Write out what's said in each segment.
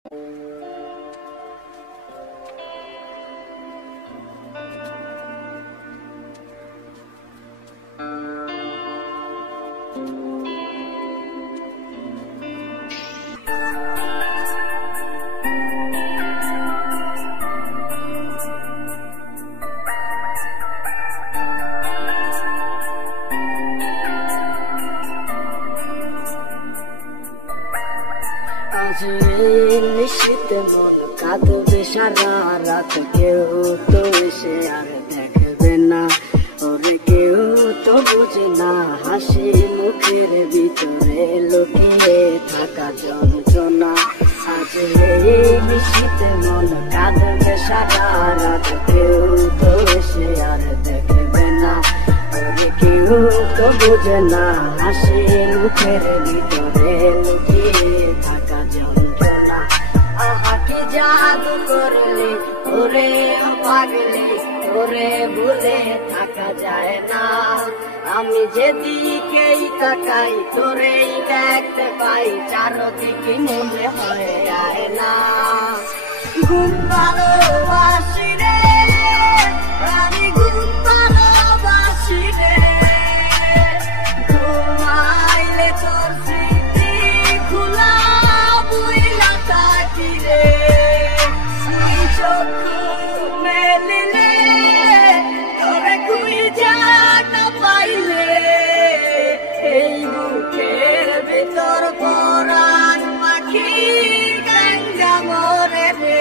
আজ নিশ্চিত মন কাঁদবে সারা রাত, কেউ তো এসে আর দেখবে না, ওরে কেউ তো বুঝে না হাসি মুখের ভিতরে লুকিয়ে থাকা যন্ত্রণা। আজ নিশ্চিত মন কাঁদবে সারা রাত, কেউ তো এসে আর দেখবে না, ওরে কেউ তো বুঝে না হাসি মুখের ভিতরে লুকিয়ে থাকা যন্ত্রণা। আহা কি জাদু করলি ওরে পাগলি, ওরে ভুলে থাকা যায় না। আমি যেদিকেই তাকাই তোরেই দেখতে পাই, চারদিকে মনে হয় যায় না। ঘুম ভালোবাসি রে, আমি ঘুম ভালোবাসি রে, ঘুমাইলে তোর স্মৃতি খোলা বুইলা থাকি রে। তুই চক্ষু মেলিলে তোরে খুঁজা না পাইলে, এই বুকের ভিতর পরাণ পাখি গঙ্গা মরে রে।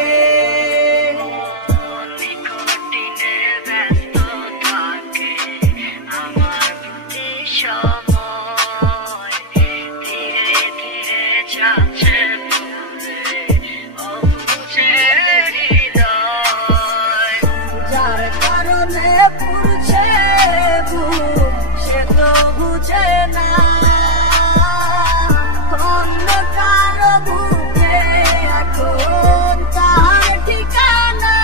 যার কারণে পুরছে বুক সে তো বুঝে না, অন্য কারো বুকে এখন তার ঠিকানা।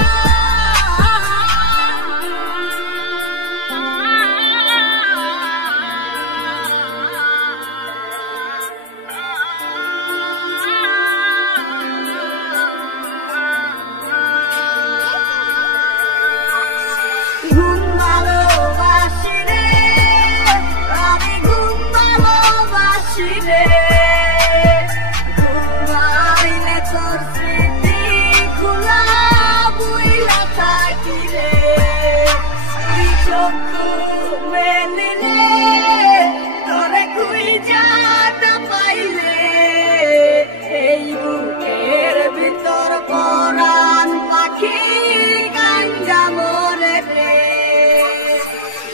ঘুম ভালোবাসি রে, আমি ঘুম ভালোবাসি রে, ঘুমাইলে তোর স্মৃতি খোলা বুইলা থাকি রে। তুই চক্ষু মেলিলে তোরে খুঁজা না পাইলে, এই বুকের ভিতর পরাণ পাখি গঙ্গা মরে রে।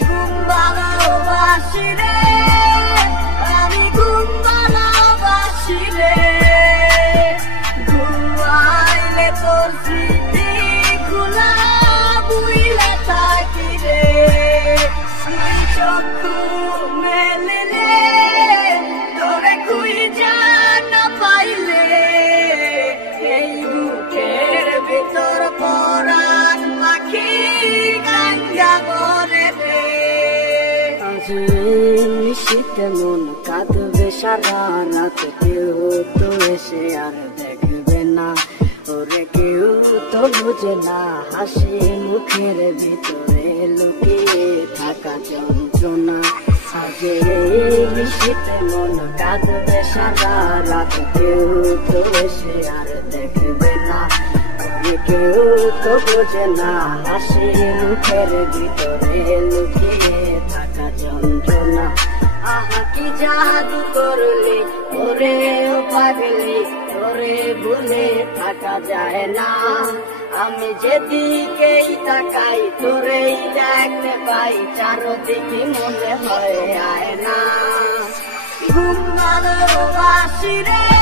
ঘুম ভালোবাসি রে, আমি ঘুম ভালোবাসি রে, ঘুমাইলে তোর স্মৃতি খোলা বুইলা থাকি রে। তুই চক্ষু মেলিলে তোরে খুঁজা না পাইলে, এই বুকের ভিতর পরাণ পাখি গঙ্গা মরে রে। আজ নিশ্চিত মন কাঁদবে সারা রাত, কেউ তো এসে আর দেখবে না, ওরে কেউ তো বুঝে না হাসি মুখের ভিতরে লুকিয়ে থাকা যন্ত্রণা। আজ নিশ্চিত মন কাঁদবে সারা রাত, কেউ তো এসে আর দেখবে না, ওরে কেউ তো বুঝে না হাসি মুখের ভিতরে লুকিয়ে থাকা যন্ত্রণা। আহা কি জাদু করলি ওরে পাগলি, ওরে ভুলে থাকা যায় না। আমি যেদিকেই তাকাই তোরেই দেখতে পাই, চারদিকে মনে হয় আয় না। ঘুম ভালোবাসি রে।